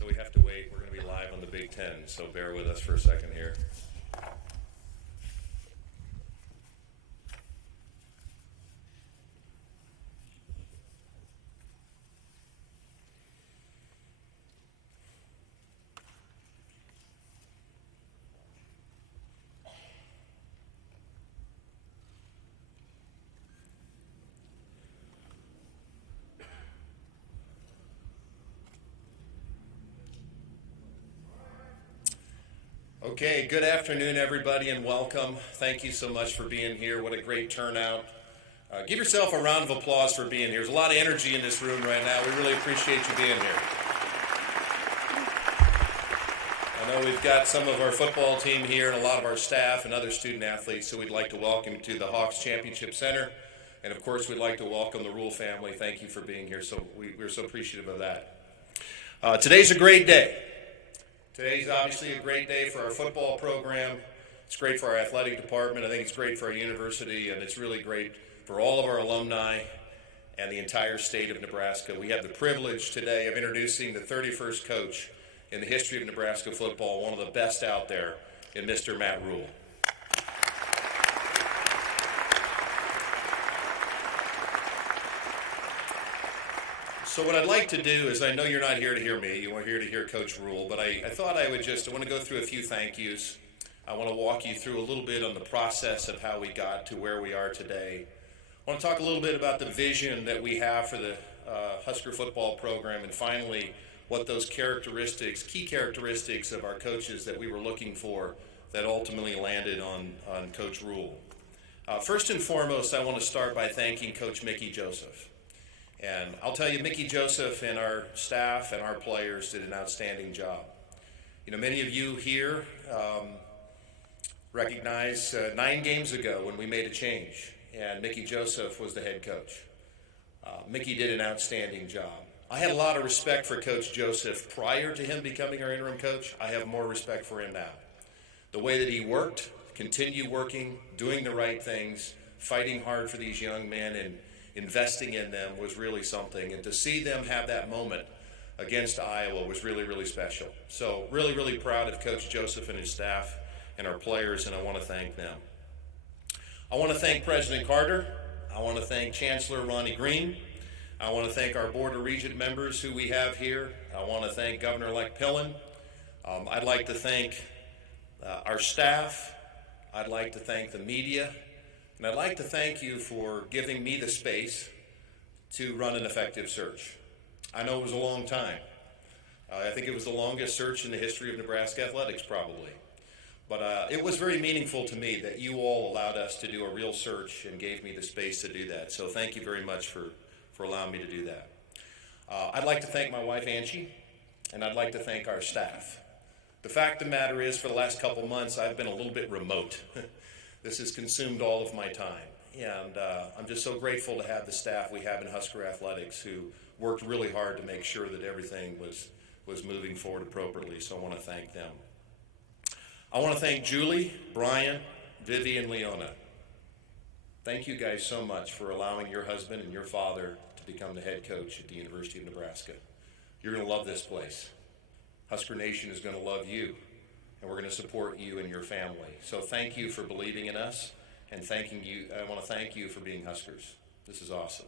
So we have to wait. We're going to be live on the Big Ten, so bear with us for a second here. Okay, good afternoon, everybody, and welcome. Thank you so much for being here. What a great turnout. Give yourself a round of applause for being here. There's a lot of energy in this room right now. We really appreciate you being here. I know we've got some of our football team here and a lot of our staff and other student athletes, so we'd like to welcome you to the Hawks Championship Center. And, of course, we'd like to welcome the Rhule family. Thank you for being here. So we're so appreciative of that. Today's a great day. Today's obviously a great day for our football program. It's great for our athletic department. I think it's great for our university, and it's really great for all of our alumni and the entire state of Nebraska. We have the privilege today of introducing the 31st coach in the history of Nebraska football, one of the best out there, in Mr. Matt Rhule. So what I'd like to do is, I know you're not here to hear me, you are here to hear Coach Rhule, but I thought I want to go through a few thank yous. I want to walk you through a little bit on the process of how we got to where we are today. I want to talk a little bit about the vision that we have for the Husker football program, and finally, what those key characteristics of our coaches that we were looking for that ultimately landed on Coach Rhule. First and foremost, I want to start by thanking Coach Mickey Joseph. And I'll tell you, Mickey Joseph and our staff and our players did an outstanding job. You know, many of you here recognize 9 games ago when we made a change, and Mickey Joseph was the head coach. Mickey did an outstanding job. I had a lot of respect for Coach Joseph prior to him becoming our interim coach. I have more respect for him now. The way that he worked, continued working, doing the right things, fighting hard for these young men, and investing in them was really something. And to see them have that moment against Iowa was really, really special. So really, really proud of Coach Joseph and his staff and our players, and I want to thank them. I want to thank President Carter. I want to thank Chancellor Ronnie Green. I want to thank our Board of Regent members who we have here. I want to thank Governor-elect Pillen. I'd like to thank our staff. I'd like to thank the media. And I'd like to thank you for giving me the space to run an effective search. I know it was a long time. I think it was the longest search in the history of Nebraska athletics, probably. But it was very meaningful to me that you all allowed us to do a real search and gave me the space to do that. So thank you very much for allowing me to do that. I'd like to thank my wife, Angie, and I'd like to thank our staff. The fact of the matter is, for the last couple months, I've been a little bit remote. This has consumed all of my time, and I'm just so grateful to have the staff we have in Husker Athletics who worked really hard to make sure that everything was moving forward appropriately, so I want to thank them. I want to thank Julie, Brian, Vivi, and Leona. Thank you guys so much for allowing your husband and your father to become the head coach at the University of Nebraska. You're going to love this place. Husker Nation is going to love you. And we're going to support you and your family. So thank you for believing in us, and thanking you. I want to thank you for being Huskers. This is awesome.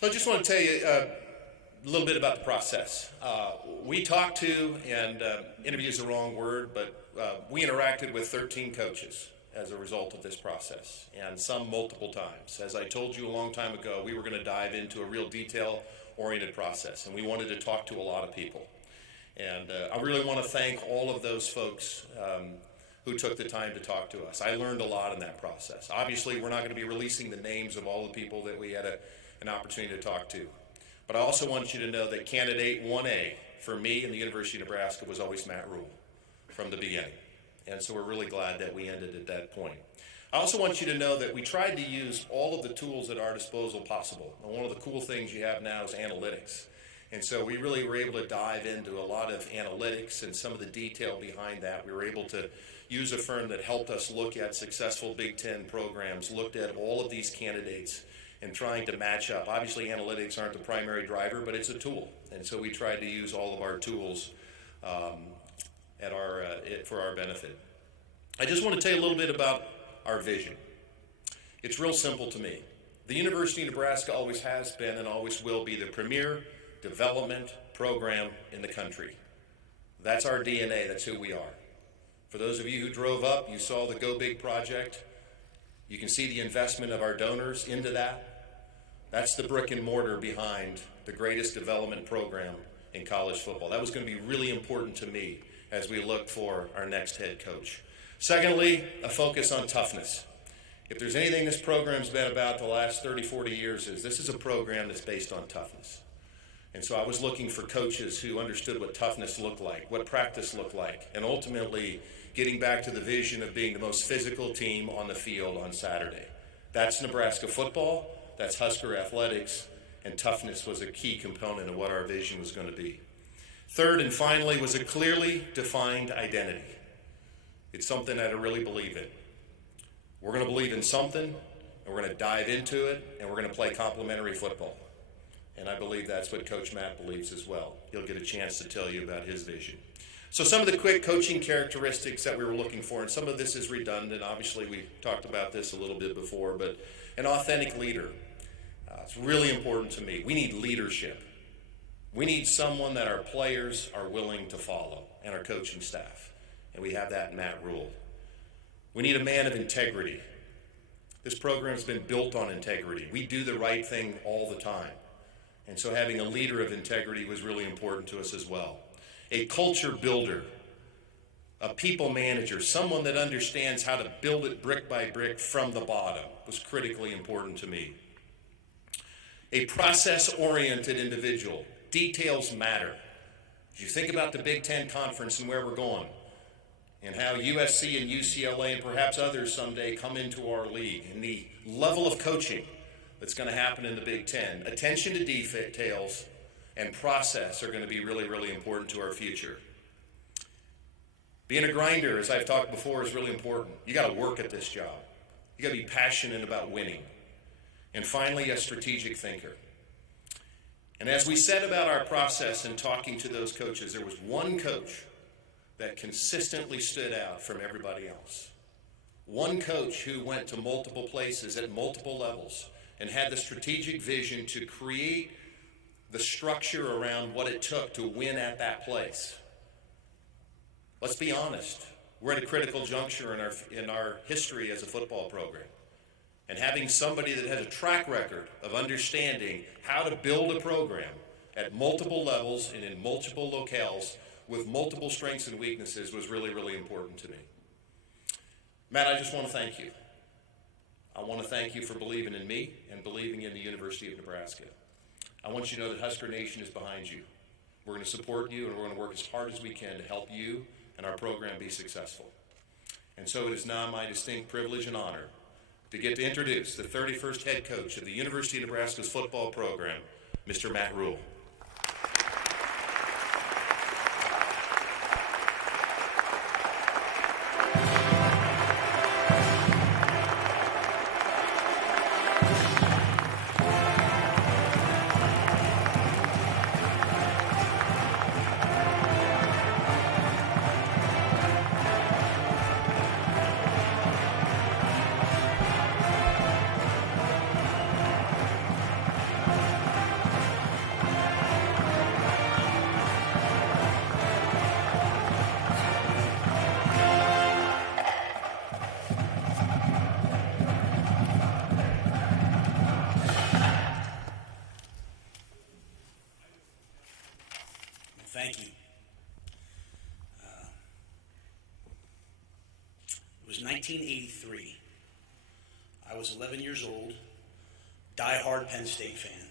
So I just want to tell you a little bit about the process. We talked to, and interview is the wrong word, but we interacted with 13 coaches as a result of this process, and some multiple times. As I told you a long time ago, we were going to dive into a real detail-oriented process, and we wanted to talk to a lot of people. And I really want to thank all of those folks who took the time to talk to us. I learned a lot in that process. Obviously, we're not going to be releasing the names of all the people that we had an opportunity to talk to. But I also want you to know that candidate 1A for me and the University of Nebraska was always Matt Rhule from the beginning. And so we're really glad that we ended at that point. I also want you to know that we tried to use all of the tools at our disposal possible. And one of the cool things you have now is analytics. And so we really were able to dive into a lot of analytics and some of the detail behind that. We were able to use a firm that helped us look at successful Big Ten programs, looked at all of these candidates and trying to match up. Obviously, analytics aren't the primary driver, but it's a tool. And so we tried to use all of our tools for our benefit. I just want to tell you a little bit about our vision. It's real simple to me. The University of Nebraska always has been and always will be the premier development program in the country. That's our DNA. That's who we are. For those of you who drove up, you saw the Go Big project. You can see the investment of our donors into that. That's the brick and mortar behind the greatest development program in college football. That was going to be really important to me as we look for our next head coach. Secondly, a focus on toughness. If there's anything this program's been about the last 30, 40 years, is this is a program that's based on toughness. And so I was looking for coaches who understood what toughness looked like, what practice looked like, and ultimately getting back to the vision of being the most physical team on the field on Saturday. That's Nebraska football, that's Husker athletics, and toughness was a key component of what our vision was going to be. Third and finally was a clearly defined identity. It's something that I really believe in. We're going to believe in something, and we're going to dive into it, and we're going to play complementary football. And I believe that's what Coach Matt believes as well. He'll get a chance to tell you about his vision. So some of the quick coaching characteristics that we were looking for, and some of this is redundant. Obviously, we talked about this a little bit before, but an authentic leader. It's really important to me. We need leadership. We need someone that our players are willing to follow, and our coaching staff. And we have that in Matt Rhule. We need a man of integrity. This program's been built on integrity. We do the right thing all the time. And so having a leader of integrity was really important to us as well. A culture builder, a people manager, someone that understands how to build it brick by brick from the bottom was critically important to me. A process-oriented individual. Details matter. As you think about the Big Ten Conference and where we're going, and how USC and UCLA and perhaps others someday come into our league, and the level of coaching that's going to happen in the Big Ten, attention to details and process are going to be really, really important to our future. Being a grinder, as I've talked before, is really important. You got to work at this job. You got to be passionate about winning. And finally, a strategic thinker. And as we said about our process and talking to those coaches, there was one coach that consistently stood out from everybody else. One coach who went to multiple places at multiple levels and had the strategic vision to create the structure around what it took to win at that place. Let's be honest. We're at a critical juncture in our history as a football program. And having somebody that has a track record of understanding how to build a program at multiple levels and in multiple locales with multiple strengths and weaknesses was really, really important to me. Matt, I just want to thank you. I want to thank you for believing in me and believing in the University of Nebraska. I want you to know that Husker Nation is behind you. We're going to support you, and we're going to work as hard as we can to help you and our program be successful. And so it is now my distinct privilege and honor to get to introduce the 31st head coach of the University of Nebraska's football program, Mr. Matt Rhule. Thank you. It was 1983. I was 11 years old, die-hard Penn State fan.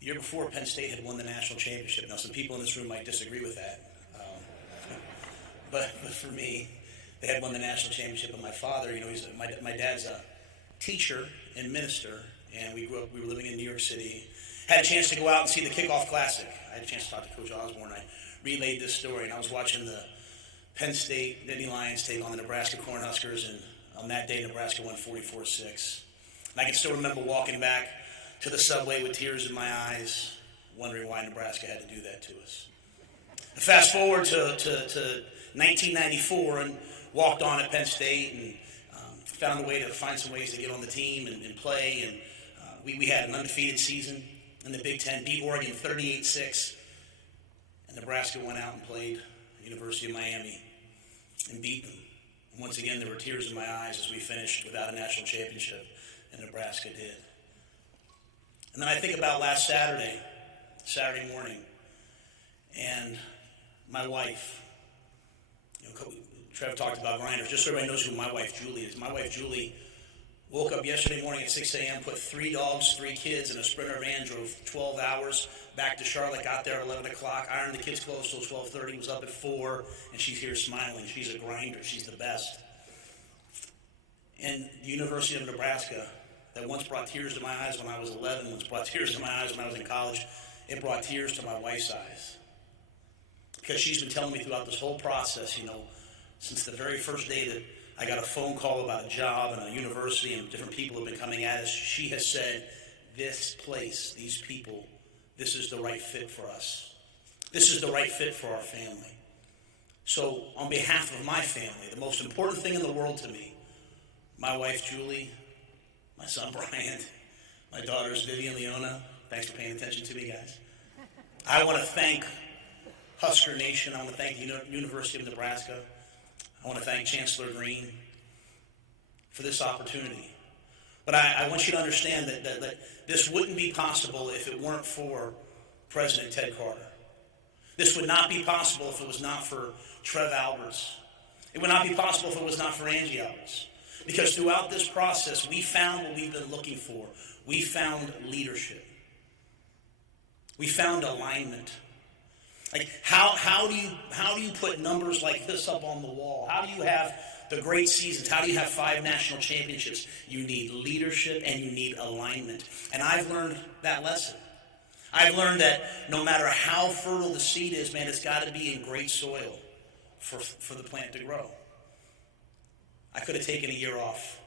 The year before, Penn State had won the national championship. Now, some people in this room might disagree with that. But for me, they had won the national championship, and my father, my dad's a teacher and minister, and we were living in New York City. Had a chance to go out and see the Kickoff Classic. I had a chance to talk to Coach Osborne. I relayed this story, and I was watching the Penn State, Nittany Lions take on the Nebraska Cornhuskers, and on that day, Nebraska won 44-6. And I can still remember walking back to the subway with tears in my eyes, wondering why Nebraska had to do that to us. Fast forward to 1994, and walked on at Penn State, and found a way to find some ways to get on the team and play. And we had an undefeated season in the Big Ten, beat Oregon 38-6. And Nebraska went out and played the University of Miami and beat them. And once again, there were tears in my eyes as we finished without a national championship, and Nebraska did. And then I think about last Saturday morning, and my wife, Trev talked about grinders. Just so everybody knows who my wife Julie is. My wife Julie woke up yesterday morning at 6 a.m., put 3 dogs, 3 kids in a Sprinter van, drove 12 hours back to Charlotte, got there at 11 o'clock, ironed the kids' clothes till 12:30, was up at 4, and she's here smiling. She's a grinder. She's the best. And the University of Nebraska, that once brought tears to my eyes when I was 11, once brought tears to my eyes when I was in college, it brought tears to my wife's eyes. Because she's been telling me throughout this whole process, since the very first day that I got a phone call about a job and a university and different people have been coming at us, she has said, this place, these people, this is the right fit for us. This is the right fit for our family. So on behalf of my family, the most important thing in the world to me, my wife Julie, my son Brian, my daughters Vivian and Leona, thanks for paying attention to me, guys. I want to thank Husker Nation. I want to thank the University of Nebraska. I want to thank Chancellor Green for this opportunity. But I want you to understand that this wouldn't be possible if it weren't for President Ted Carter. This would not be possible if it was not for Trev Alberts. It would not be possible if it was not for Angie Alberts. Because throughout this process, we found what we've been looking for. We found leadership. We found alignment. Like how do you put numbers like this up on the wall? How do you have the great seasons? How do you have 5 national championships? You need leadership and you need alignment. And I've learned that lesson. I've learned that no matter how fertile the seed is, man, it's got to be in great soil for the plant to grow. I could have taken a year off.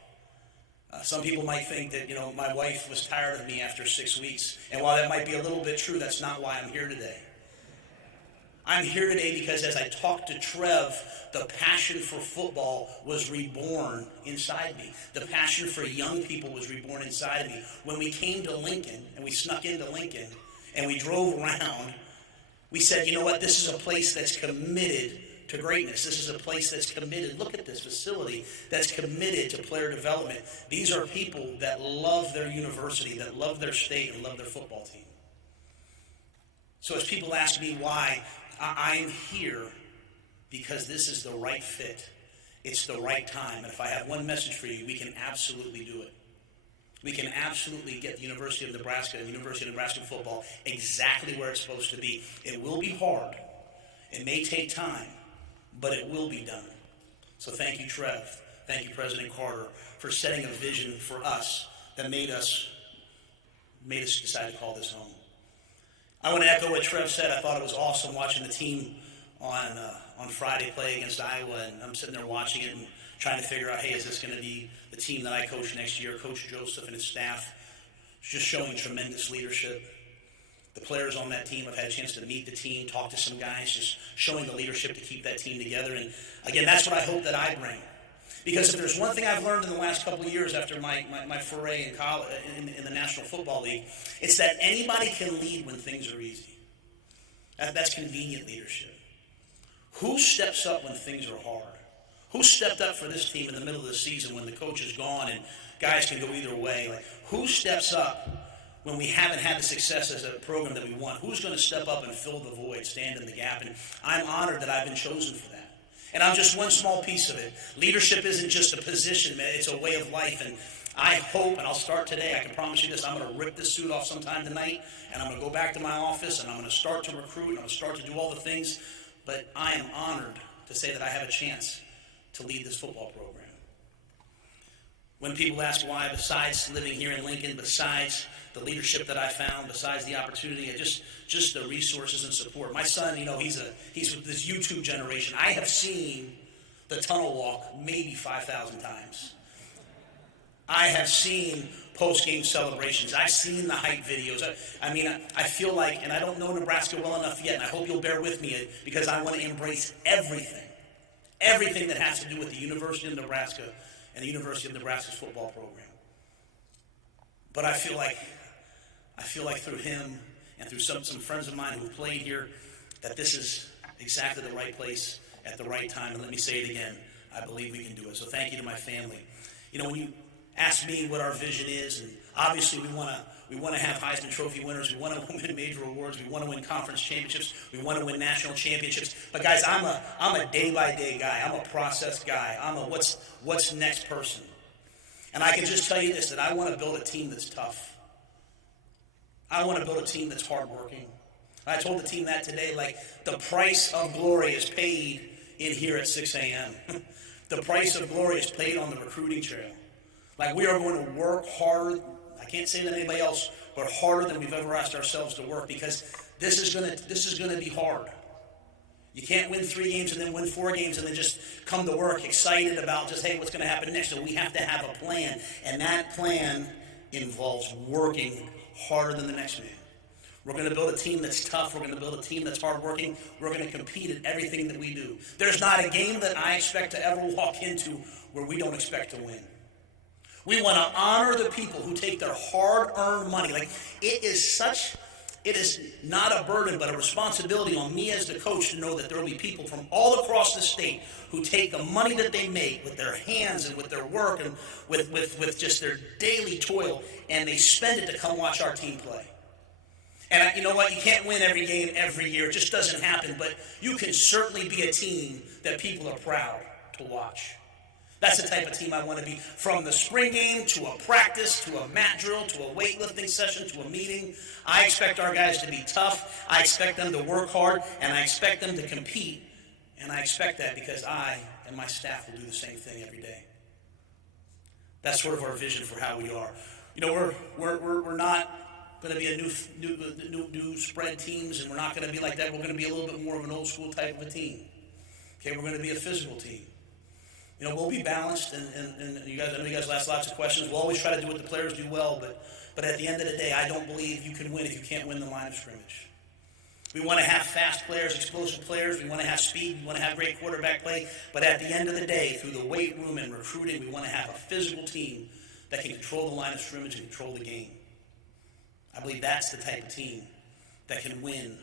Some people might think that, my wife was tired of me after 6 weeks. And while that might be a little bit true, that's not why I'm here today. I'm here today because as I talked to Trev, the passion for football was reborn inside me. The passion for young people was reborn inside of me. When we came to Lincoln, and we snuck into Lincoln, and we drove around, we said, you know what, this is a place that's committed to greatness. This is a place that's committed. Look at this facility that's committed to player development. These are people that love their university, that love their state, and love their football team. So as people ask me why, I'm here because this is the right fit. It's the right time. And if I have one message for you, we can absolutely do it. We can absolutely get the University of Nebraska and the University of Nebraska football exactly where it's supposed to be. It will be hard. It may take time, but it will be done. So thank you, Trev. Thank you, President Carter, for setting a vision for us that made us decide to call this home. I want to echo what Trev said. I thought it was awesome watching the team on Friday play against Iowa, and I'm sitting there watching it and trying to figure out, hey, is this going to be the team that I coach next year? Coach Joseph and his staff just showing tremendous leadership. The players on that team, I've had a chance to meet the team, talk to some guys, just showing the leadership to keep that team together. And again, that's what I hope that I bring. Because if there's one thing I've learned in the last couple of years after my foray in college, in the National Football League, it's that anybody can lead when things are easy. That's convenient leadership. Who steps up when things are hard? Who stepped up for this team in the middle of the season when the coach is gone and guys can go either way? Like, who steps up when we haven't had the success as a program that we want? Who's going to step up and fill the void, stand in the gap? And I'm honored that I've been chosen for that. And I'm just one small piece of it. Leadership isn't just a position, man. It's a way of life. And I hope, and I'll start today, I can promise you this, I'm going to rip this suit off sometime tonight, and I'm going to go back to my office, and I'm going to start to recruit, and I'm going to start to do all the things. But I am honored to say that I have a chance to lead this football program. When people ask why, besides living here in Lincoln, besides the leadership that I found, besides the opportunity, and just the resources and support. My son, he's with this YouTube generation. I have seen the tunnel walk maybe 5,000 times. I have seen post-game celebrations. I've seen the hype videos. I feel like, and I don't know Nebraska well enough yet, and I hope you'll bear with me because I want to embrace everything that has to do with the University of Nebraska and the University of Nebraska's football program. But I feel like through him and through some friends of mine who've played here, that this is exactly the right place at the right time. And let me say it again, I believe we can do it. So thank you to my family. When you ask me what our vision is, and obviously we want to have Heisman Trophy winners, we want to win major awards, we want to win conference championships, we want to win national championships. But guys, I'm a day-by-day guy. I'm a process guy. I'm a what's next person. And I can just tell you this, that I want to build a team that's tough. I want to build a team that's hardworking. I told the team that today, like, the price of glory is paid in here at 6 a.m. The price of glory is paid on the recruiting trail. Like, we are going to work harder, I can't say that anybody else, but harder than we've ever asked ourselves to work, because this is going to be hard. You can't win 3 games and then win 4 games and then just come to work excited about just, hey, what's going to happen next? So we have to have a plan, and that plan involves working harder than the next man. We're going to build a team that's tough. We're going to build a team that's hardworking. We're going to compete at everything that we do. There's not a game that I expect to ever walk into where we don't expect to win. We want to honor the people who take their hard-earned money. Like, it is not a burden, but a responsibility on me as the coach to know that there will be people from all across the state who take the money that they make with their hands and with their work and with just their daily toil, and they spend it to come watch our team play. And you know what? You can't win every game every year. It just doesn't happen. But you can certainly be a team that people are proud to watch. That's the type of team I want to be. From the spring game to a practice to a mat drill to a weightlifting session to a meeting, I expect our guys to be tough. I expect them to work hard, and I expect them to compete. And I expect that because I and my staff will do the same thing every day. That's sort of our vision for how we are. We're not going to be a new spread teams, and we're not going to be like that. We're going to be a little bit more of an old school type of a team. Okay, we're going to be a physical team. We'll be balanced, and I know you guys ask lots of questions. We'll always try to do what the players do well, but at the end of the day, I don't believe you can win if you can't win the line of scrimmage. We want to have fast players, explosive players. We want to have speed. We want to have great quarterback play. But at the end of the day, through the weight room and recruiting, we want to have a physical team that can control the line of scrimmage and control the game. I believe that's the type of team that can win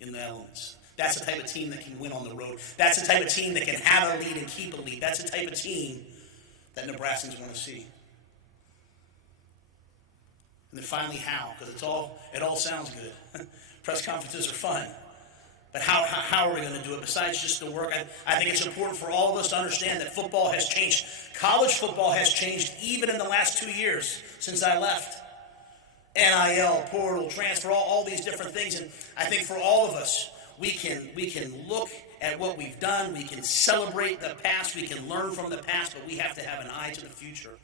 in the elements. That's the type of team that can win on the road. That's the type of team that can have a lead and keep a lead. That's the type of team that Nebraskans want to see. And then finally, how? Because it all sounds good. Press conferences are fun. But how are we going to do it besides just the work? I think it's important for all of us to understand that football has changed. College football has changed even in the last 2 years since I left. NIL, portal, transfer, all these different things. And I think for all of us, we can look at what we've done. We can celebrate the past. We can learn from the past, but we have to have an eye to the future.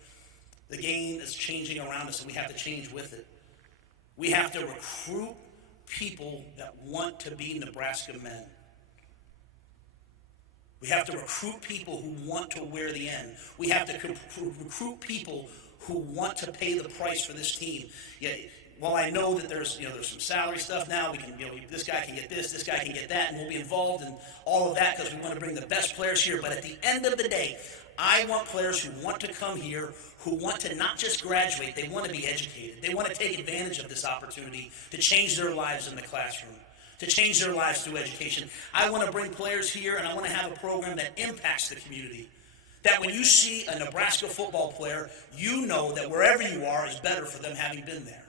The game is changing around us, and we have to change with it. We have to recruit people that want to be Nebraska men. We have to recruit people who want to wear the N. We have to recruit people who want to pay the price for this team. While I know that there's some salary stuff now, we can this guy can get this guy can get that, and we'll be involved in all of that because we want to bring the best players here. But at the end of the day, I want players who want to come here, who want to not just graduate, they want to be educated. They want to take advantage of this opportunity to change their lives in the classroom, to change their lives through education. I want to bring players here, and I want to have a program that impacts the community. That when you see a Nebraska football player, you know that wherever you are is better for them having been there.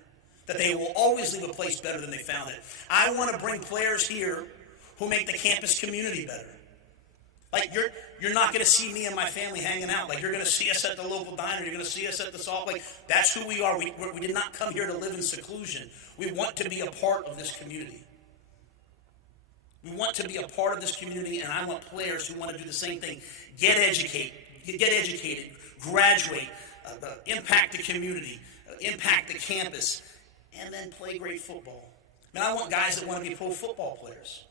That they will always leave a place better than they found it. I want to bring players here who make the campus community better. Like, you're not going to see me and my family hanging out. Like, you're going to see us at the local diner. You're going to see us at the Salt Lake. That's who we are. We did not come here to live in seclusion. We want to be a part of this community. We want to be a part of this community, and I want players who want to do the same thing. Get educated, graduate, impact the community, impact the campus, and then play great football. Man, I want guys that want to be pro football players.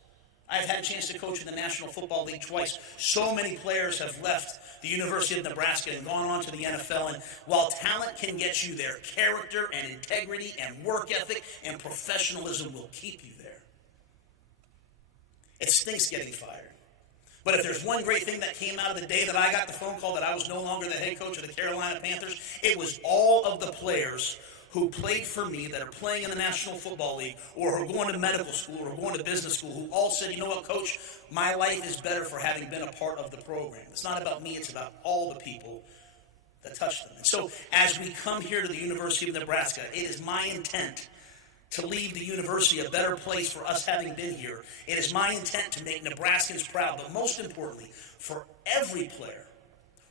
I've had a chance to coach in the National Football League twice. So many players have left the University of Nebraska and gone on to the NFL. And while talent can get you there, character and integrity and work ethic and professionalism will keep you there. It stinks getting fired. But if there's one great thing that came out of the day that I got the phone call that I was no longer the head coach of the Carolina Panthers, it was all of the players who played for me that are playing in the National Football League or who are going to medical school or going to business school who all said, you know what, Coach, my life is better for having been a part of the program. It's not about me, it's about all the people that touch them. And so as we come here to the University of Nebraska, it is my intent to leave the university a better place for us having been here. It is my intent to make Nebraskans proud, but most importantly, for every player,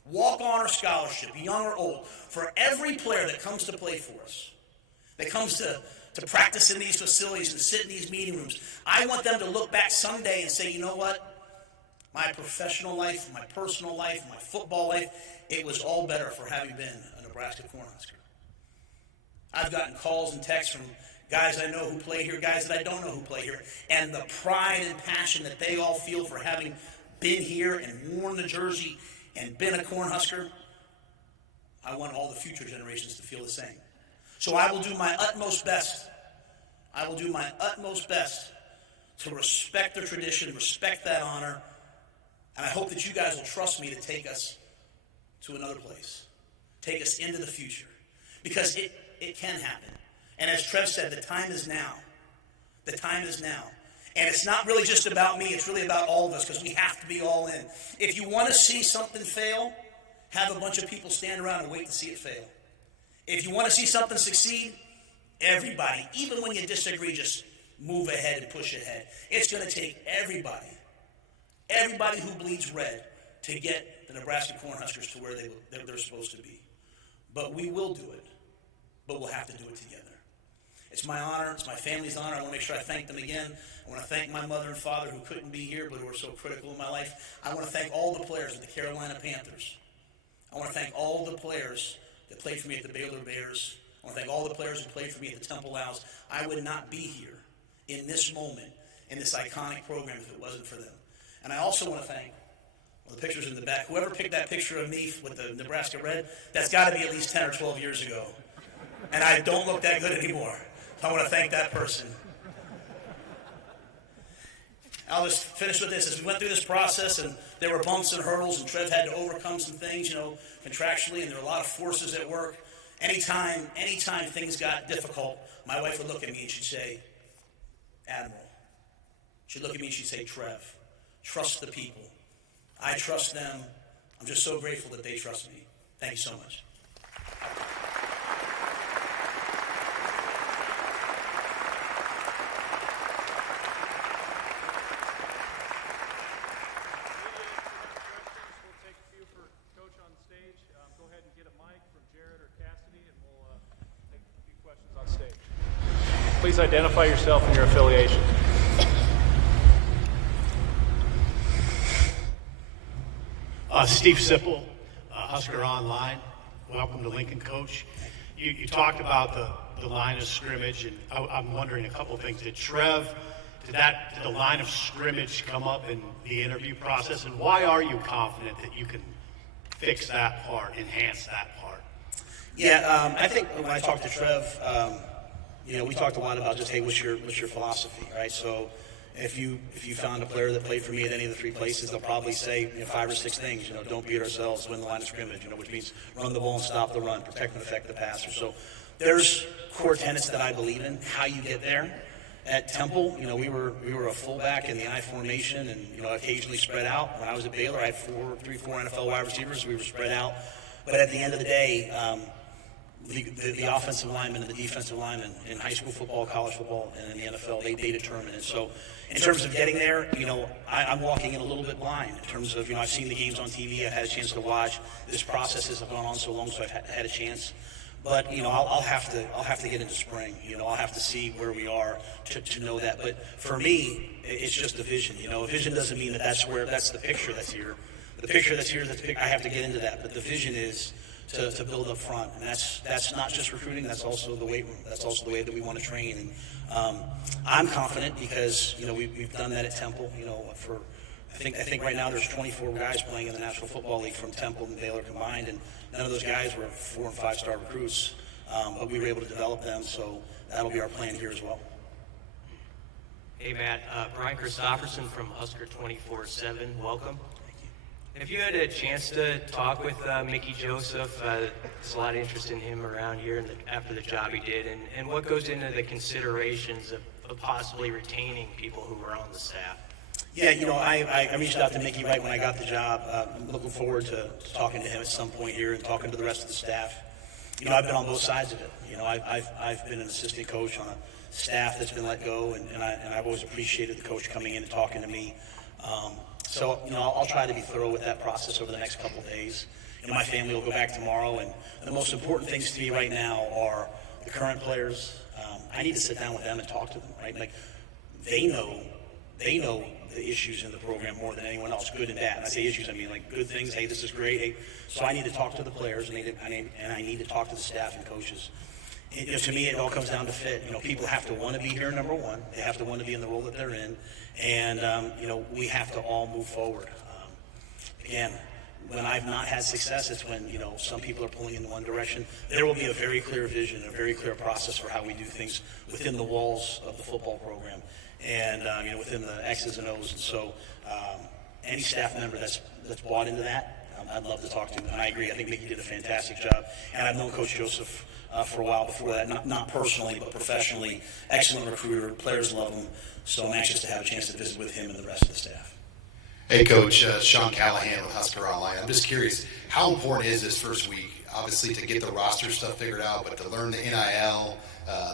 walk-on or scholarship, young or old, for every player that comes to play for us, that comes to practice in these facilities and sit in these meeting rooms, I want them to look back someday and say, you know what? My professional life, my personal life, my football life, it was all better for having been a Nebraska Cornhusker. I've gotten calls and texts from guys I know who play here, guys that I don't know who play here, and the pride and passion that they all feel for having been here and worn the jersey and been a Cornhusker, I want all the future generations to feel the same. So I will do my utmost best. I will do my utmost best to respect the tradition, respect that honor, and I hope that you guys will trust me to take us to another place, take us into the future, because it can happen. And as Trev said, the time is now. The time is now. And it's not really just about me, it's really about all of us, because we have to be all in. If you want to see something fail, have a bunch of people stand around and wait to see it fail. If you want to see something succeed, everybody, even when you disagree, just move ahead and push ahead. It's going to take everybody who bleeds red to get the Nebraska Cornhuskers to where they're supposed to be. But we will do it, but we'll have to do it together. It's my honor. It's my family's honor. I want to make sure I thank them again. I want to thank my mother and father who couldn't be here but who were so critical in my life. I want to thank all the players of the Carolina Panthers. I want to thank all the players that played for me at the Baylor Bears. I want to thank all the players who played for me at the Temple Owls. I would not be here in this moment, in this iconic program, if it wasn't for them. And I also want to thank, well, the pictures in the back, whoever picked that picture of me with the Nebraska red, that's got to be at least 10 or 12 years ago. And I don't look that good anymore. So I want to thank that person. I'll just finish with this. As we went through this process, and there were bumps and hurdles, and Trev had to overcome some things, contractually, and there were a lot of forces at work. Anytime things got difficult, my wife would look at me and she'd say, Admiral. She'd look at me and she'd say, Trev, trust the people. I trust them. I'm just so grateful that they trust me. Thank you so much. Please identify yourself and your affiliation. Steve Sipple, Husker Online. Welcome to Lincoln, Coach. You talked about the line of scrimmage, and I'm wondering a couple things. Did the line of scrimmage come up in the interview process, and why are you confident that you can fix that part, enhance that part? Yeah, I think when I talked to Trev, we talked a lot about just, hey, what's your philosophy, right? So if you found a player that played for me at any of the three places, they'll probably say 5 or 6 things. Don't beat ourselves, win the line of scrimmage, which means run the ball and stop the run, protect and affect the passer. So there's core tenets that I believe in. How you get there. At Temple, we were a fullback in the I formation, and occasionally spread out. When I was at Baylor, I had 4 NFL wide receivers. We were spread out, but at the end of the day, the offensive linemen and the defensive linemen in high school football, college football, and in the NFL, they determine it. So in terms of getting there, I'm walking in a little bit blind in terms of, I've seen the games on TV, I've had a chance to watch. This process has gone on so long, so I've had a chance. But, I'll have to get into spring. I'll have to see where we are to know that. But for me, it's just a vision. A vision doesn't mean that's the picture that's here. The picture that's here, I have to get into that. But the vision is to build up front. And that's not just recruiting, that's also the weight room. That's also the way that we want to train. And I'm confident because, we've done that at Temple, I think right now there's 24 guys playing in the National Football League from Temple and Baylor combined, and none of those guys were 4- and 5-star recruits, but we were able to develop them, so that'll be our plan here as well. Hey, Matt. Brian Christopherson from Husker 24/7. Welcome. Have you had a chance to talk with Mickey Joseph? There's a lot of interest in him around here after the job he did, and what goes into the considerations of possibly retaining people who were on the staff? Yeah, I reached out to Mickey right when I got the job. I'm looking forward to talking to him at some point here and talking to the rest of the staff. I've been on both sides of it. I've been an assistant coach on a staff that's been let go, and I've always appreciated the coach coming in and talking to me. So I'll try to be thorough with that process over the next couple of days. My family will go back tomorrow, and the most important things to me right now are the current players. I need to sit down with them and talk to them, right? Like, they know the issues in the program more than anyone else, good and bad. And I say issues, I mean like good things. Hey, this is great. Hey, so I need to talk to the players, and I need to talk to the staff and coaches. To me, it all comes down to fit. People have to want to be here, number one. They have to want to be in the role that they're in. And, we have to all move forward. Again, when I've not had success, it's when, some people are pulling in one direction. There will be a very clear vision, a very clear process for how we do things within the walls of the football program and, within the X's and O's. And so any staff member that's bought into that, I'd love to talk to him. And I agree. I think Mickey did a fantastic job. And I've known Coach Joseph for a while before that, not personally, but professionally. Excellent recruiter. Players love him. So I'm anxious to have a chance to visit with him and the rest of the staff. Hey, Coach, Sean Callahan with Husker Online. I'm just curious, how important is this first week, obviously, to get the roster stuff figured out, but to learn the NIL,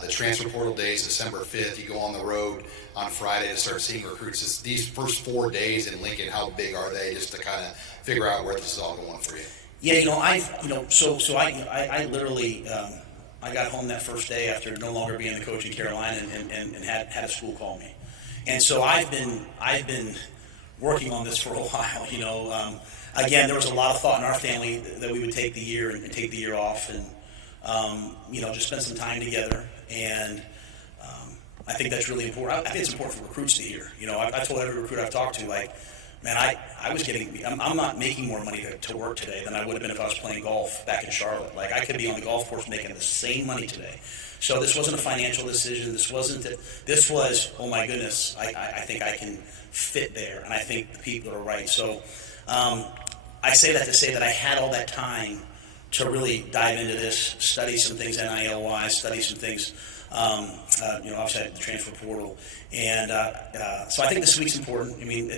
the transfer portal days, December 5th, you go on the road on Friday to start seeing recruits. These first 4 days in Lincoln, how big are they, just to kind of figure out where this is all going for you? Yeah, I literally, I got home that first day after no longer being the coach in Carolina and had a school call me. And so I've been working on this for a while, Again, there was a lot of thought in our family that we would take the year and take the year off and, just spend some time together. And I think that's really important. I think it's important for recruits to hear. I told every recruit I've talked to, like, man, I'm not making more money to work today than I would have been if I was playing golf back in Charlotte. Like, I could be on the golf course making the same money today. So this wasn't a financial decision. This was, oh my goodness, I think I can fit there. And I think the people are right. So I say that to say that I had all that time to really dive into this, study some things NIL-wise, study some things, obviously the transfer portal. And so I think this week's important. I mean,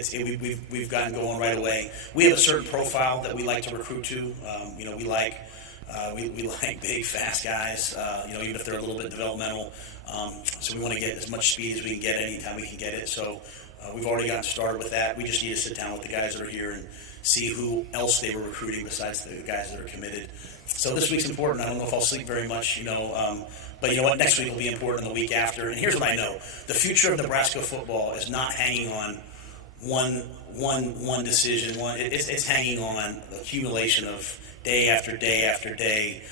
we've gotten going right away. We have a certain profile that we like to recruit to. We like big, fast guys, even if they're a little bit developmental. So we want to get as much speed as we can get anytime we can get it. So we've already gotten started with that. We just need to sit down with the guys that are here and see who else they were recruiting besides the guys that are committed. So this week's important. I don't know if I'll sleep very much, but you know what? Next week will be important, and the week after. And here's what I know: the future of Nebraska football is not hanging on one decision. It's hanging on the accumulation of day after day after day,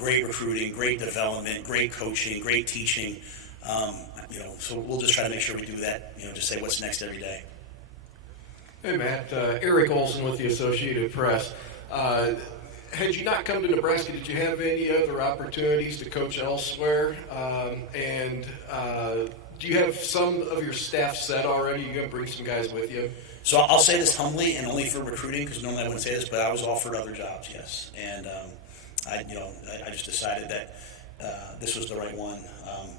great recruiting, great development, great coaching, great teaching. So we'll just try to make sure we do that. Just say what's next every day. Hey, Matt. Eric Olson with the Associated Press. Had you not come to Nebraska, did you have any other opportunities to coach elsewhere? And do you have some of your staff set already? You going to bring some guys with you? So I'll say this humbly and only for recruiting, because normally I wouldn't say this, but I was offered other jobs, yes. And I just decided that this was the right one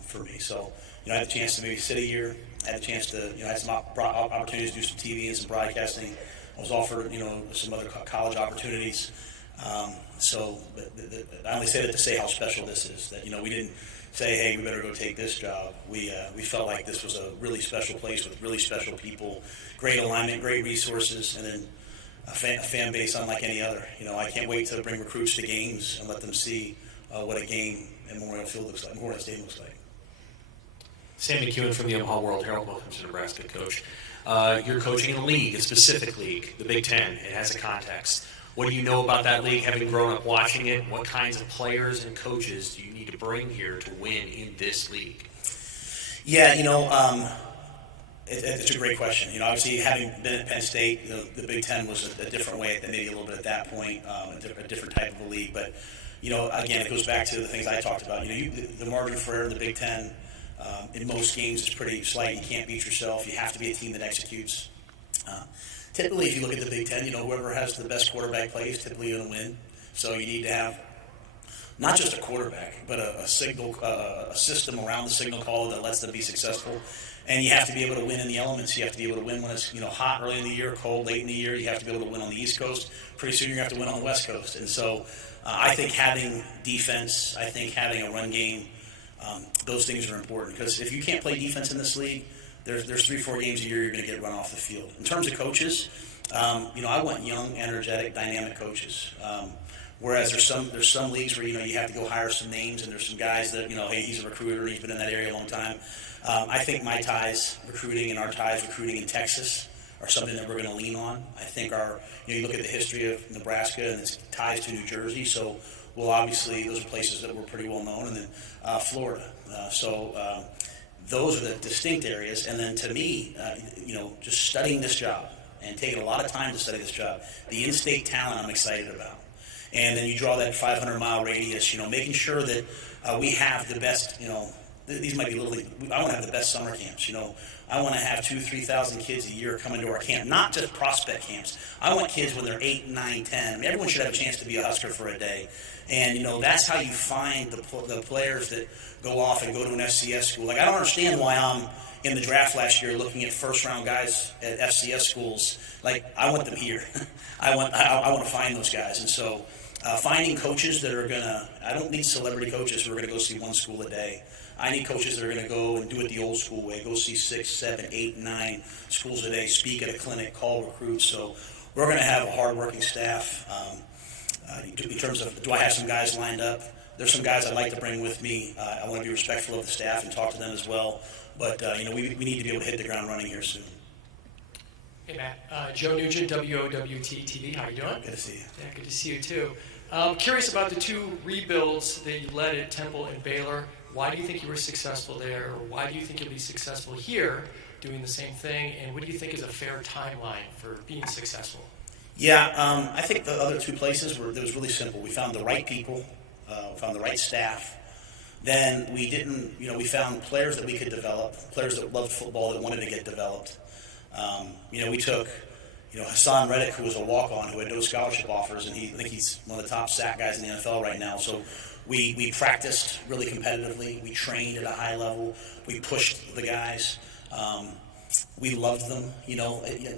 for me. So I had the chance to maybe sit a year. I had a chance to, I had some opportunities to do some TV and some broadcasting. I was offered, some other college opportunities. But I only say that to say how special this is. That we didn't say, hey, we better go take this job. We felt like this was a really special place with really special people, great alignment, great resources, and then a fan base unlike any other. I can't wait to bring recruits to games and let them see what a game at Memorial Field looks like, Memorial Stadium looks like. Sam McEwen from the Omaha World Herald. Welcome to Nebraska, Coach. You're coaching in a league, a specific league, the Big Ten. It has a context. What do you know about that league, having grown up watching it? What kinds of players and coaches do you need to bring here to win in this league? Yeah, it's a great question. Obviously, having been at Penn State, the Big Ten was a different way, maybe a little bit at that point, a different type of a league. But, again, it goes back to the things I talked about. The margin for error in the Big Ten in most games is pretty slight. You can't beat yourself. You have to be a team that executes. Typically, if you look at the Big Ten, whoever has the best quarterback play is typically going to win. So you need to have not just a quarterback, but a system around the signal caller that lets them be successful. And you have to be able to win in the elements. You have to be able to win when it's hot early in the year, cold late in the year. You have to be able to win on the East Coast. Pretty soon you're going to have to win on the West Coast. And so I think having defense, I think having a run game, those things are important. Because if you can't play defense in this league, there's 3-4 games a year you're going to get run off the field. In terms of coaches, I want young, energetic, dynamic coaches. Whereas there's some leagues where you have to go hire some names, and there's some guys that hey, he's a recruiter, he's been in that area a long time. I think my ties recruiting and our ties recruiting in Texas are something that we're going to lean on. I think you look at the history of Nebraska and its ties to New Jersey, so obviously those are places that we're pretty well known, and then Florida. Those are the distinct areas. And then to me, just studying this job and taking a lot of time to study this job, the in-state talent I'm excited about. And then you draw that 500-mile radius, making sure that we have the best, these might be little league. I want to have the best summer camps, I want to have 2,000-3,000 kids a year coming to our camp, not just prospect camps. I want kids when they're 8, 9, 10. Everyone should have a chance to be a Husker for a day. And, that's how you find the players that go off and go to an FCS school. Like, I don't understand why I'm in the draft last year looking at first-round guys at FCS schools. Like, I want them here. I want to find those guys. And so finding coaches that are going to – I don't need celebrity coaches who are going to go see one school a day. I need coaches that are going to go and do it the old school way, go see 6, 7, 8, 9 schools a day, speak at a clinic, call recruits. So we're going to have a hardworking staff. In terms of, do I have some guys lined up? There's some guys I'd like to bring with me. I want to be respectful of the staff and talk to them as well. But, we need to be able to hit the ground running here soon. Hey, Matt. Joe Nugent, WOWT TV. How you doing? Good to see you. Yeah, good to see you, too. Curious about the 2 rebuilds that you led at Temple and Baylor. Why do you think you were successful there? Or why do you think you'll be successful here doing the same thing? And what do you think is a fair timeline for being successful? Yeah, I think the other 2 places it was really simple. We found the right people, found the right staff. Then we found players that we could develop, players that loved football that wanted to get developed. We took, Hassan Reddick, who was a walk-on, who had no scholarship offers, and I think he's one of the top sack guys in the NFL right now. So we practiced really competitively. We trained at a high level. We pushed the guys. We loved them.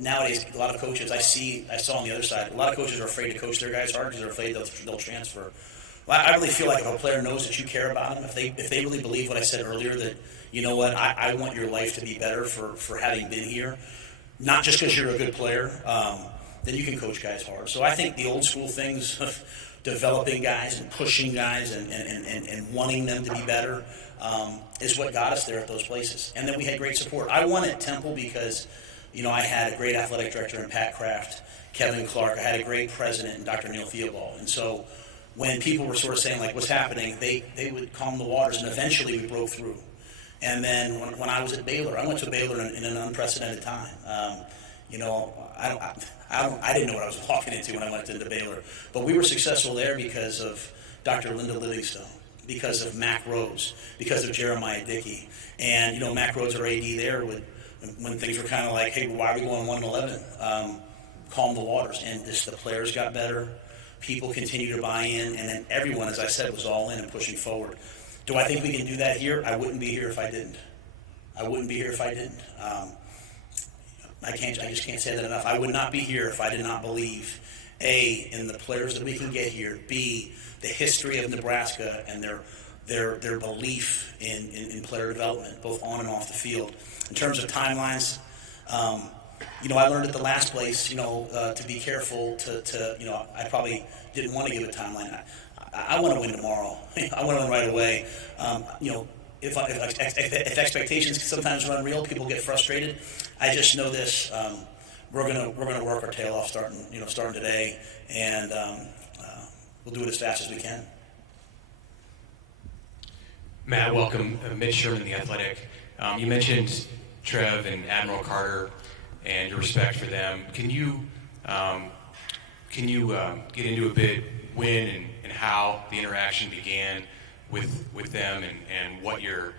Nowadays, a lot of coaches I saw on the other side, a lot of coaches are afraid to coach their guys hard because they're afraid they'll transfer. Well, I really feel like if a player knows that you care about them, if they really believe what I said earlier, that, I want your life to be better for having been here, not just because you're a good player, then you can coach guys hard. So I think the old school things of developing guys and pushing guys and wanting them to be better is what got us there at those places. And then we had great support. I won at Temple because, I had a great athletic director in Pat Kraft, Kevin Clark. I had a great president in Dr. Neil Theobald. And so when people were sort of saying, like, what's happening, they would calm the waters, and eventually we broke through. And then when I was at Baylor, I went to Baylor in an unprecedented time. I didn't know what I was walking into when I went into Baylor. But we were successful there because of Dr. Linda Livingstone, because of Mack Rhodes, because of Jeremiah Dickey. And, Mack Rhodes, our AD there, when things were kind of like, hey, why are we going 1-11? Calm the waters. And the players got better. People continue to buy in. And then everyone, as I said, was all in and pushing forward. Do I think we can do that here? I wouldn't be here if I didn't. I just can't say that enough. I would not be here if I did not believe, A, in the players that we can get here, B, the history of Nebraska and their belief in player development, both on and off the field. In terms of timelines, I learned at the last place, to be careful I probably didn't want to give a timeline. I want to win tomorrow. I want to win right away. If expectations sometimes run real, people get frustrated. I just know this. we're gonna work our tail off starting today, and we'll do it as fast as we can. Matt, welcome. Mitch Sherman, The Athletic. You mentioned Trev and Admiral Carter and your respect for them. Can you get into a bit when and how the interaction began with them and what your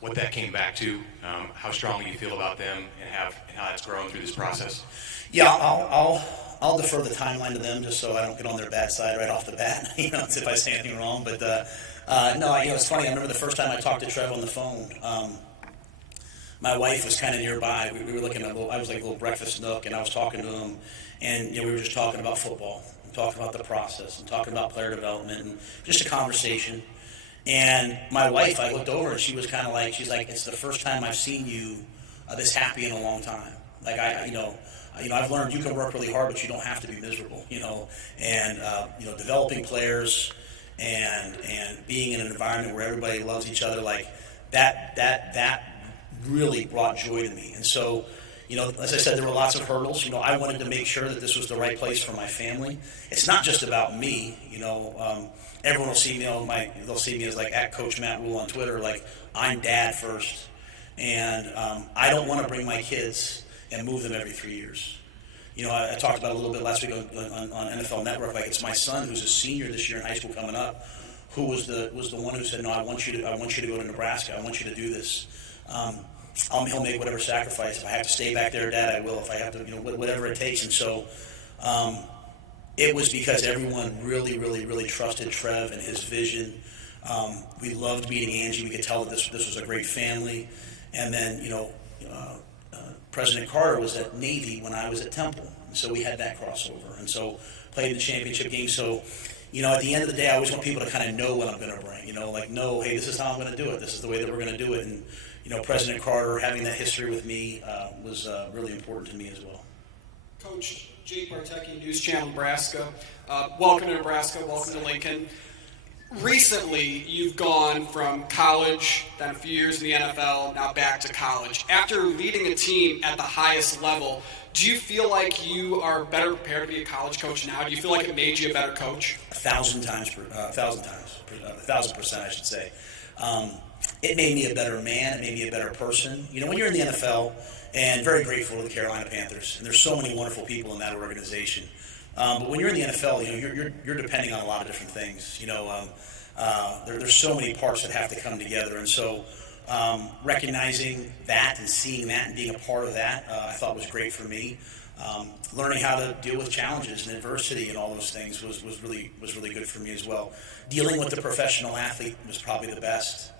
what that came back to, how strongly you feel about them and how that's grown through this process? Yeah, I'll defer the timeline to them just so I don't get on their bad side right off the bat. If I say anything wrong. But no, it's funny. I remember the first time I talked to Trev on the phone. My wife was kind of nearby. We were looking at I was like a little breakfast nook, and I was talking to him, and we were just talking about football, and talking about the process, and talking about player development, and just a conversation. And my wife, I looked over, and she was kind of like, she's like, it's the first time I've seen you this happy in a long time. Like I've learned you can work really hard, but you don't have to be miserable. And developing players and being in an environment where everybody loves each other, like that really brought joy to me. And so, as I said, there were lots of hurdles. I wanted to make sure that this was the right place for my family. It's not just about me. Everyone will see me they'll see me as like at Coach Matt Rhule on Twitter. Like, I'm dad first, and I don't want to bring my kids and move them every 3 years. I talked about it a little bit last week on NFL Network. Like, it's my son who's a senior this year in high school coming up, who was the one who said, no, I want you to go to Nebraska. I want you to do this. He'll make whatever sacrifice. If I have to stay back there, Dad, I will. If I have to, whatever it takes. And so it was because everyone really, really, really trusted Trev and his vision. We loved meeting Angie. We could tell that this was a great family. And then, President Carter was at Navy when I was at Temple. And so we had that crossover. And so played in the championship game. So, at the end of the day, I always want people to kind of know what I'm going to bring. Know, hey, this is how I'm going to do it. This is the way that we're going to do it. And, President Carter, having that history with me was really important to me as well. Coach Jake Bartecki, News Channel Nebraska. Welcome to Nebraska. Welcome to Lincoln. Recently, you've gone from college, then a few years in the NFL, now back to college. After leading a team at the highest level, do you feel like you are better prepared to be a college coach now? Do you feel like it made you a better coach? 1,000%, I should say. It made me a better man. It made me a better person. When you're in the NFL, and very grateful to the Carolina Panthers, and there's so many wonderful people in that organization. But when you're in the NFL, you're depending on a lot of different things. There's so many parts that have to come together, and so recognizing that and seeing that and being a part of that, I thought was great for me. Learning how to deal with challenges and adversity and all those things was really good for me as well. Dealing with the professional athlete was probably the best.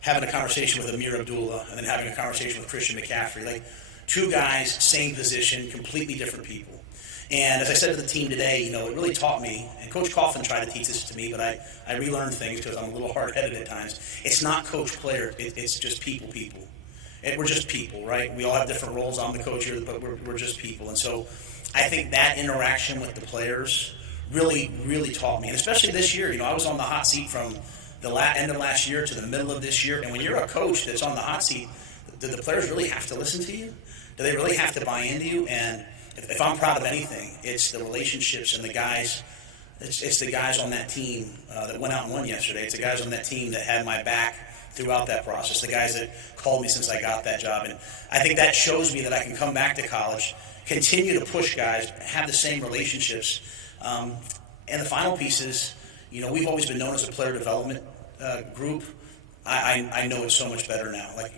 Having a conversation with Amir Abdullah and then having a conversation with Christian McCaffrey, like two guys, same position, completely different people. And as I said to the team today, it really taught me, and Coach Coughlin tried to teach this to me, but I relearned things because I'm a little hard-headed at times. It's not coach-player, it's just people. We're just people, right? We all have different roles. I'm the coach here, but we're just people. And so I think that interaction with the players really, really taught me. And especially this year, I was on the hot seat from the end of last year to the middle of this year. And when you're a coach that's on the hot seat, do the players really have to listen to you? Do they really have to buy into you? And if I'm proud of anything, it's the relationships and the guys. It's the guys on that team that went out and won yesterday. It's the guys on that team that had my back throughout that process, the guys that called me since I got that job. And I think that shows me that I can come back to college, continue to push guys, have the same relationships. And the final piece is, we've always been known as a player development group. I know it so much better now. Like,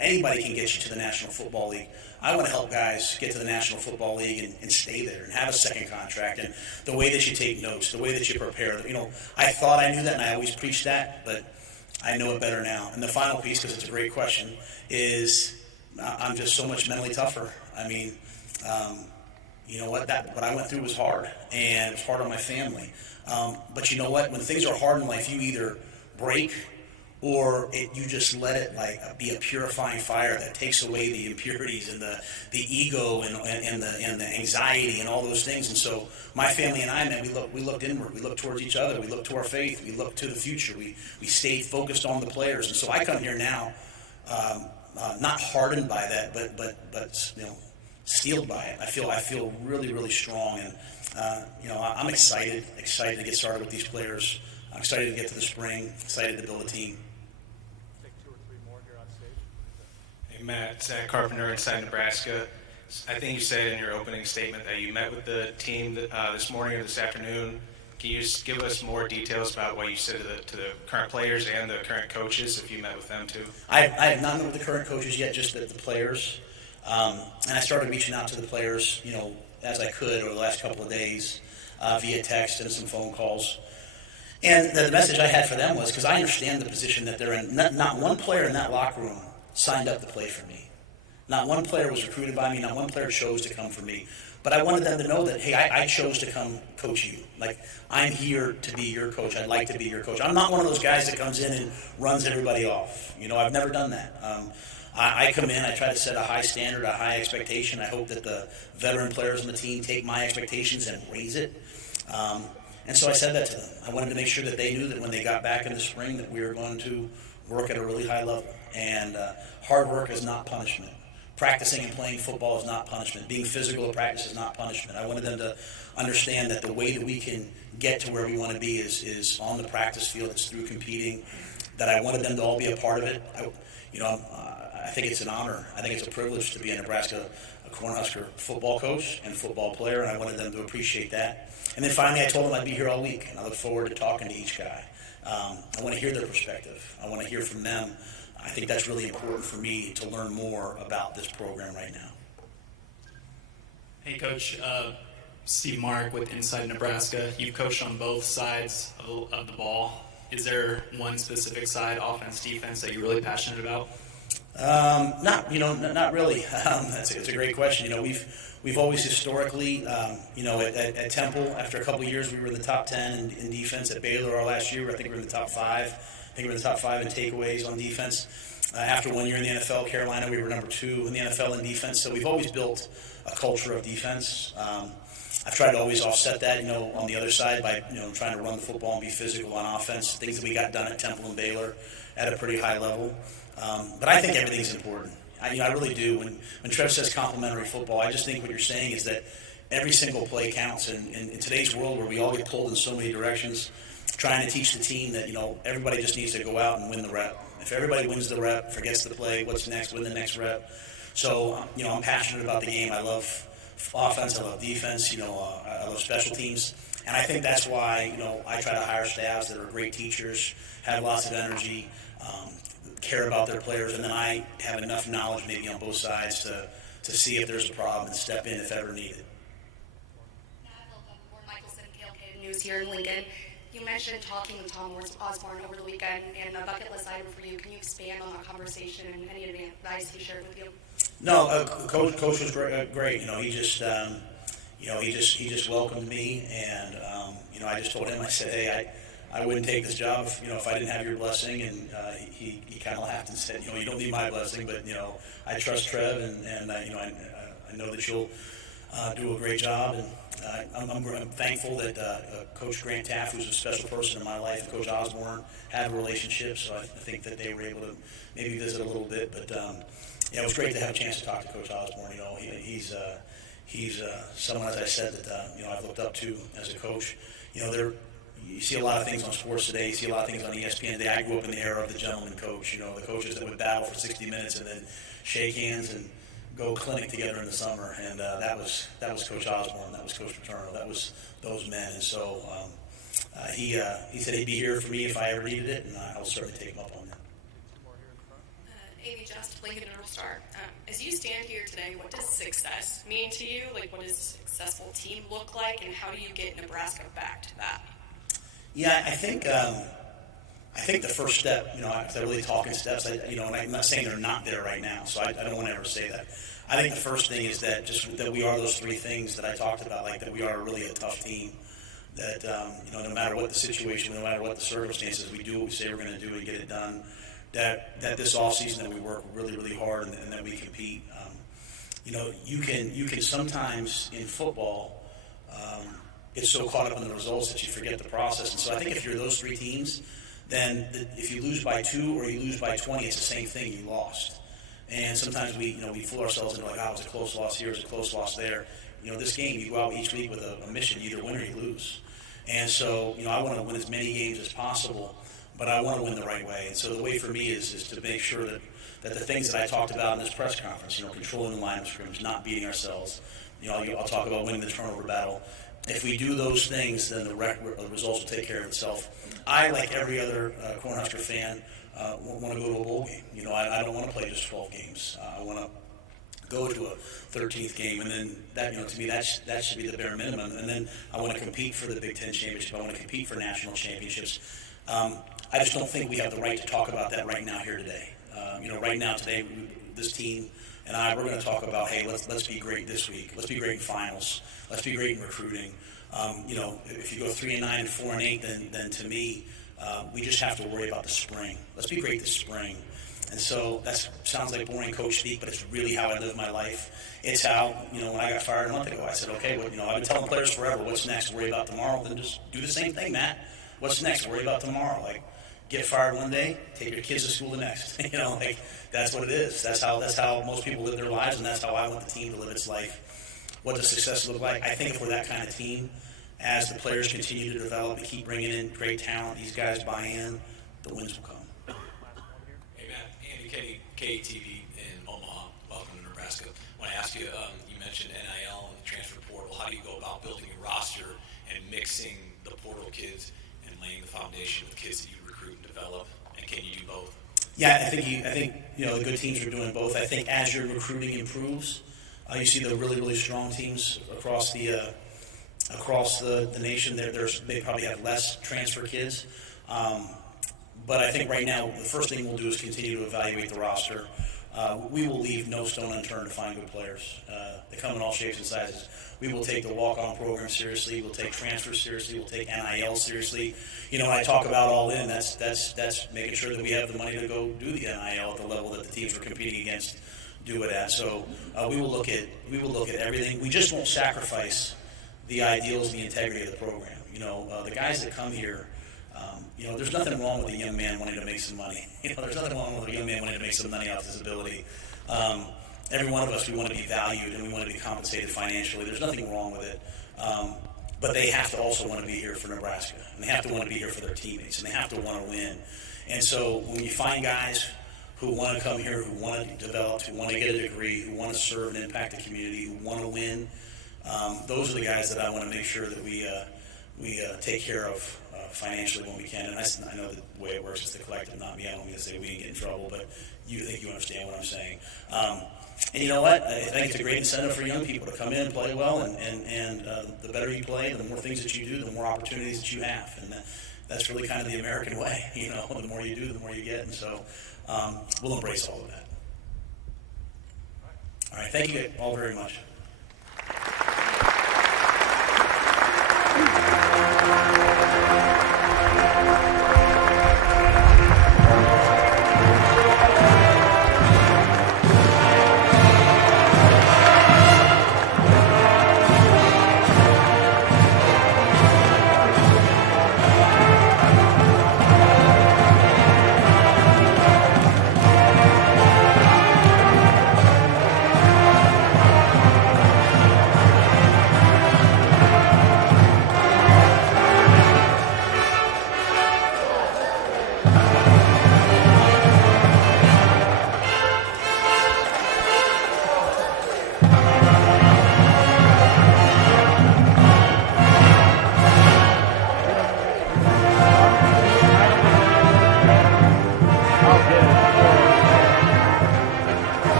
anybody can get you to the National Football League. I want to help guys get to the National Football League and stay there and have a second contract. And the way that you take notes, the way that you prepare. I thought I knew that, and I always preached that, but I know it better now. And the final piece, because it's a great question, is I'm just so much mentally tougher. I mean, what I went through was hard, and it was hard on my family. But you know what? When things are hard in life, you either break or you just let it be a purifying fire that takes away the impurities and the ego and the anxiety and all those things. And so my family and I, man, we looked inward, we looked towards each other, we looked to our faith, we looked to the future, we stayed focused on the players. And so I come here now, not hardened by that, but steeled by it. I feel really, really strong, and I'm excited to get started with these players. I'm excited to get to the spring, excited to build a team. Hey, Matt, Zach Carpenter inside Nebraska. I think you said in your opening statement that you met with the team this morning or this afternoon. Can you just give us more details about what you said to the current players and the current coaches, if you met with them too? I have not met with the current coaches yet, just the players. And I started reaching out to the players, as I could over the last couple of days, via text and some phone calls. And the message I had for them was, because I understand the position that they're in, not one player in that locker room signed up to play for me. Not one player was recruited by me. Not one player chose to come for me. But I wanted them to know that, hey, I chose to come coach you. Like, I'm here to be your coach. I'd like to be your coach. I'm not one of those guys that comes in and runs everybody off. I've never done that. I come in, I try to set a high standard, a high expectation. I hope that the veteran players on the team take my expectations and raise it. And so I said that to them. I wanted to make sure that they knew that when they got back in the spring that we were going to work at a really high level. And hard work is not punishment. Practicing and playing football is not punishment. Being physical at practice is not punishment. I wanted them to understand that the way that we can get to where we want to be is on the practice field. It's through competing. That I wanted them to all be a part of it. I think it's an honor. I think it's a privilege to be a Nebraska Cornhusker football coach and football player, and I wanted them to appreciate that. And then finally, I told them I'd be here all week, and I look forward to talking to each guy. I want to hear their perspective. I want to hear from them. I think that's really important for me to learn more about this program right now. Hey, Coach. Steve Mark with Inside Nebraska. You've coached on both sides of the ball. Is there one specific side, offense, defense, that you're really passionate about? Not really. It's a great question. We've always historically, at Temple, after a couple of years, we were in the top 10 in defense. At Baylor, our last year, I think we were in the top 5. I think we were in the top 5 in takeaways on defense. After 1 year in the NFL, Carolina, we were number 2 in the NFL in defense. So we've always built a culture of defense. I've tried to always offset that, on the other side by, trying to run the football and be physical on offense. Things that we got done at Temple and Baylor at a pretty high level. But I think everything's important. I really do. When Trev says complimentary football, I just think what you're saying is that every single play counts. And in today's world where we all get pulled in so many directions, trying to teach the team that, everybody just needs to go out and win the rep. If everybody wins the rep, forgets the play, what's next, win the next rep. So, I'm passionate about the game. I love offense, I love defense, I love special teams. And I think that's why, I try to hire staffs that are great teachers, have lots of energy, care about their players, and then I have enough knowledge maybe on both sides to see if there's a problem and step in if ever needed. News here in Lincoln. You mentioned talking with Tom Osborne over the weekend and a bucket list item for you. Can you expand on that conversation and any advice he shared with you? No, Coach was great. He just welcomed me, and I just told him, I said, hey, I wouldn't take this job if I didn't have your blessing, and he kind of laughed and said, you don't need my blessing, but I trust Trev, and I know that you'll do a great job, and I'm thankful that Coach Grant Taft, who's a special person in my life, and Coach Osborne have a relationship, so I think that they were able to maybe visit a little bit, but it was great to have a chance to talk to Coach Osborne. He's someone, as I said, that I've looked up to as a coach. You see a lot of things on sports today. You see a lot of things on ESPN today. I grew up in the era of the gentleman coach. The coaches that would battle for 60 minutes and then shake hands and go clinic together in the summer. And that was Coach Osborne. That was Coach Paterno. That was those men. And so he said he'd be here for me if I ever needed it, and I'll certainly take him up on that. Amy Just, Lincoln North Star. As you stand here today, what does success mean to you? Like, what does a successful team look like, and how do you get Nebraska back to that? Yeah, I think the first step, because I really talk in steps, and I'm not saying they're not there right now, so I don't want to ever say that. I think the first thing is that we are those 3 things that I talked about, like that we are really a tough team, that no matter what the situation, no matter what the circumstances, we do what we say we're going to do and get it done. That this offseason that we work really, really hard and that we compete. You can sometimes in football get so caught up in the results that you forget the process. And so I think if you're those three teams, then if you lose by 2 or you lose by 20, it's the same thing. You lost. And sometimes we fool ourselves into like, oh, it was a close loss here, it was a close loss there. This game, you go out each week with a mission, you either win or you lose. And so, I want to win as many games as possible, but I want to win the right way. And so the way for me is to make sure that the things that I talked about in this press conference, controlling the line of scrimmage, not beating ourselves, I'll talk about winning the turnover battle. If we do those things, then the results will take care of itself. I, like every other Cornhusker fan, want to go to a bowl game. I don't want to play just 12 games. I want to go to a 13th game, and then that, to me, that should be the bare minimum. And then I want to compete for the Big Ten championship. I want to compete for national championships. I just don't think we have the right to talk about that right now here today. Right now today, this team and we're going to talk about, hey, let's be great this week. Let's be great in finals. Let's be great in recruiting. If you go 3-9 and 4-8, then to me, we just have to worry about the spring. Let's be great this spring. And so that sounds like boring coach speak, but it's really how I live my life. It's how, when I got fired a month ago, I said, okay, well, I've been telling players forever, what's next? Worry about tomorrow. Then just do the same thing, Matt. What's next? Worry about tomorrow. Like, get fired one day, take your kids to school the next. That's what it is. That's how most people live their lives, and that's how I want the team to live its life. What does success look like? I think if we're that kind of team, as the players continue to develop and keep bringing in great talent, these guys buy in, the wins will come. Hey, Matt, Andy Kenny, KATV in Omaha. Welcome to Nebraska. I want to ask you, you mentioned NIL and the transfer portal. How do you go about building a roster and mixing the portal kids and laying the foundation with kids that you recruit and develop? And can you do both? Yeah, I think the good teams are doing both. I think as your recruiting improves, you see the really, really strong teams across the nation. They probably have less transfer kids. But I think right now, the first thing we'll do is continue to evaluate the roster. We will leave no stone unturned to find good players. They come in all shapes and sizes. We will take the walk-on program seriously. We'll take transfers seriously. We'll take NIL seriously. When I talk about all in, that's making sure that we have the money to go do the NIL at the level that the teams we're competing against do it at. So we will look at everything. We just won't sacrifice the ideals and the integrity of the program. The guys that come here. There's nothing wrong with a young man wanting to make some money. There's nothing wrong with a young man wanting to make some money off his ability. Every one of us, we want to be valued and we want to be compensated financially. There's nothing wrong with it. But they have to also want to be here for Nebraska. And they have to want to be here for their teammates. And they have to want to win. And so when you find guys who want to come here, who want to develop, who want to get a degree, who want to serve and impact the community, who want to win, those are the guys that I want to make sure that we take care of financially when we can. And I know the way it works is the collective, not me. I don't mean to say we get in trouble, but you think you understand what I'm saying. And you know what? I think it's a great incentive for young people to come in and play well. And the better you play, the more things that you do, the more opportunities that you have. And that's really kind of the American way. The more you do, the more you get. And so we'll embrace all of that. All right. Thank you all very much.